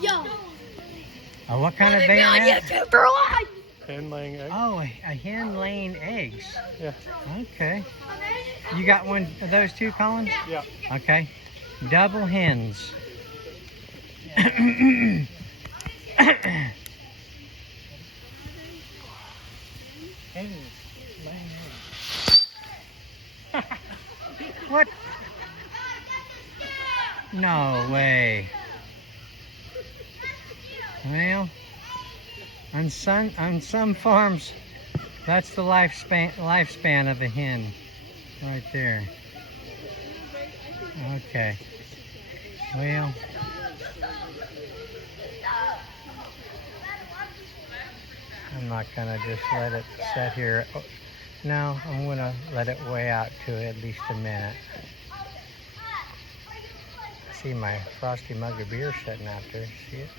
Yeah. Oh, what kind of bayonet? Hen laying eggs. Oh, a hen laying eggs. Yeah. Okay. You got one of those too, Colin? Yeah. Okay. Double hens. What? No way. Well, on some farms, that's the lifespan of a hen, right there. Okay. Well, I'm not gonna just let it sit here. No, I'm gonna let it weigh out to at least a minute. I see my frosty mug of beer sitting out there. See it?